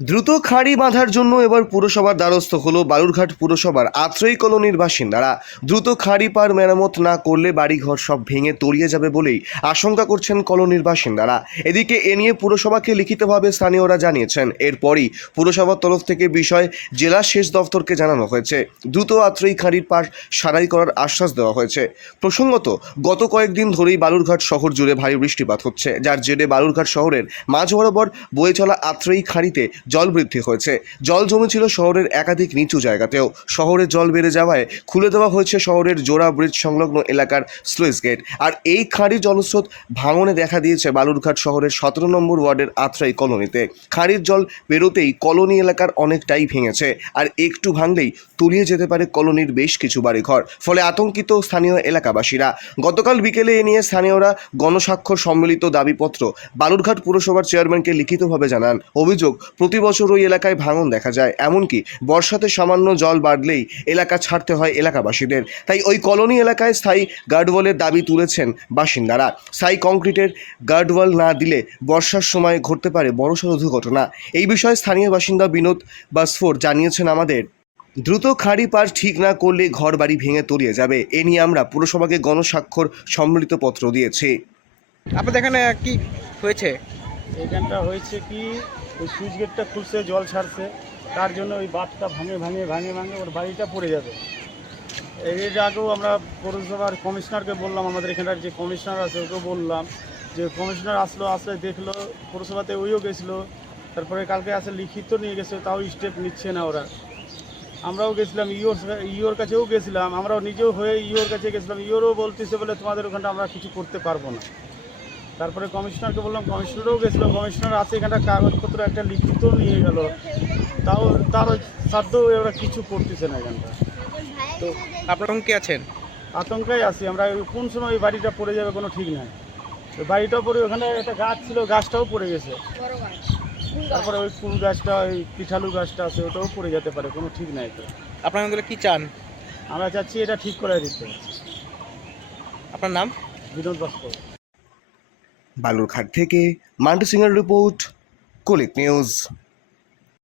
দ্রুত খাঁড়ি বাঁধার জন্য এবার পুরসভার দ্বারস্থ হলো বালুরঘাট পুরসভার আত্রেই কলোনির বাসিন্দারা। দ্রুত খাঁড়ি পার মেরামত না করলে বাড়িঘর সব ভেঙে তলিয়ে যাবে বলেই আশঙ্কা করছেন কলোনির বাসিন্দারা। এদিকে এ নিয়ে পুরসভাকে লিখিতভাবে স্থানীয়রা জানিয়েছেন। এরপরই পুরসভার তরফ থেকে বিষয় জেলা সেচ দফতরকে জানানো হয়েছে। দ্রুত আত্রেই খাঁড়ির পার সারাই করার আশ্বাস দেওয়া হয়েছে। প্রসঙ্গত, গত কয়েকদিন ধরেই বালুরঘাট শহর জুড়ে ভারী বৃষ্টিপাত হচ্ছে। যার জেরে বালুরঘাট শহরের মাঝ বরাবর বয়ে চলা আত্রেই খাঁড়িতে জল বৃদ্ধি হয়েছে। জল জমেছিল শহরের একাধিক নিচু জায়গাতেও। শহরে জল বেড়ে যাওয়ায় খুলে দেওয়া হয়েছে শহরের জোড়া ব্রিজ সংলগ্ন এলাকার স্লুইস গেট। আর এই খাঁড়ি জলস্রোত ভাঙনে দেখা দিয়েছে বালুরঘাট শহরের সতেরো নম্বর ওয়ার্ডের আত্রাই কলোনিতে। খাঁড়ির জল বেরোতেই কলোনি এলাকার অনেকটাই ভেঙেছে। আর একটু ভাঙলেই তলিয়ে যেতে পারে কলোনির বেশ কিছু বাড়িঘর। ফলে আতঙ্কিত স্থানীয় এলাকাবাসীরা। গতকাল বিকেলে এ নিয়ে স্থানীয়রা গণস্বাক্ষর সম্মিলিত দাবিপত্র বালুরঘাট পুরসভার চেয়ারম্যানকে লিখিতভাবে জানান। অভিযোগ, প্রতি বছর ওই এলাকায় ভাঙন দেখা যায়। এমনকি বর্ষাতে সামান্য জল বাড়লেই এলাকা ছাড়তে হয় এলাকাবাসীদের। তাই ওই কলোনি এলাকায় স্থায়ী গার্ডওয়ালের দাবি তুলেছেন বাসিন্দারা। স্থায়ী কংক্রিটের গার্ডওয়াল না দিলে বর্ষার সময় ঘটতে পারে বড়সড় দুর্ঘটনা। এই বিষয়ে স্থানীয় বাসিন্দা বিনোদ বাসফোর জানিয়েছেন আমাদের। দ্রুত খাঁড়ি পার ঠিক না করলে ঘর বাড়ি ভেঙে তলিয়ে যাবে। এ নিয়ে আমরা পুরসভাকে গণস্বাক্ষর সম্মিলিত পত্র দিয়েছি। আপনাদের এখানে কি হয়েছে? এখানটা হয়েছে কি, ওই সুইচ গেটটা খুলছে, জল ছাড়ছে। তার জন্য ওই বাঁধটা ভাঙে ভাঙে ভাঙে ভাঙে ওর বাড়িটা পড়ে যাবে। এর আগেও আমরা পৌরসভার কমিশনারকে বললাম, আমাদের এখানকার যে কমিশনার আছে ওকে বললাম যে কমিশনার আসলো আসলে দেখল, পৌরসভাতে ওইও গেছিল, তারপরে কালকে আসে লিখিত নিয়ে গেছে, তাও স্টেপ নিচ্ছে না ওরা। আমরাও গেছিলাম ইওর ইওর কাছেও গেছিলাম, আমরাও নিজেও হয়ে ইওর কাছে গেছিলাম ইওরও বলতেছে বলে তোমাদের ওখানটা আমরা কিছু করতে পারব না। তারপরে কমিশনারকে বললাম কমিশনারও গেছিল। কমিশনার আছে এখানটা কাগজপত্র একটা লিখিত নিয়ে গেল। তাও তার সাধ্য ওরা কিছু করতেছে না এখানটা। তো আপনারা কি আছেন? আতঙ্কাই আছি। আমরা কোন সময় ওই বাড়িটা পড়ে যাবে কোনো ঠিক নাই। ওই বাড়িটাও পড়ে ওখানে একটা গাছ ছিল গাছটাও পড়ে গেছে। তারপরে ওই ফুল গাছটা ওই পিঠালু গাছটা আছে ওটাও পড়ে যেতে পারে কোনো ঠিক নাই তো। আপনারা কি চান? আমরা চাচ্ছি এটা ঠিক করে দিতে। আপনার নাম? বিনোদ ভাস্কর। বালুরঘাট থেকে মান্টু সিংয়ের রিপোর্ট কলিক নিউজ।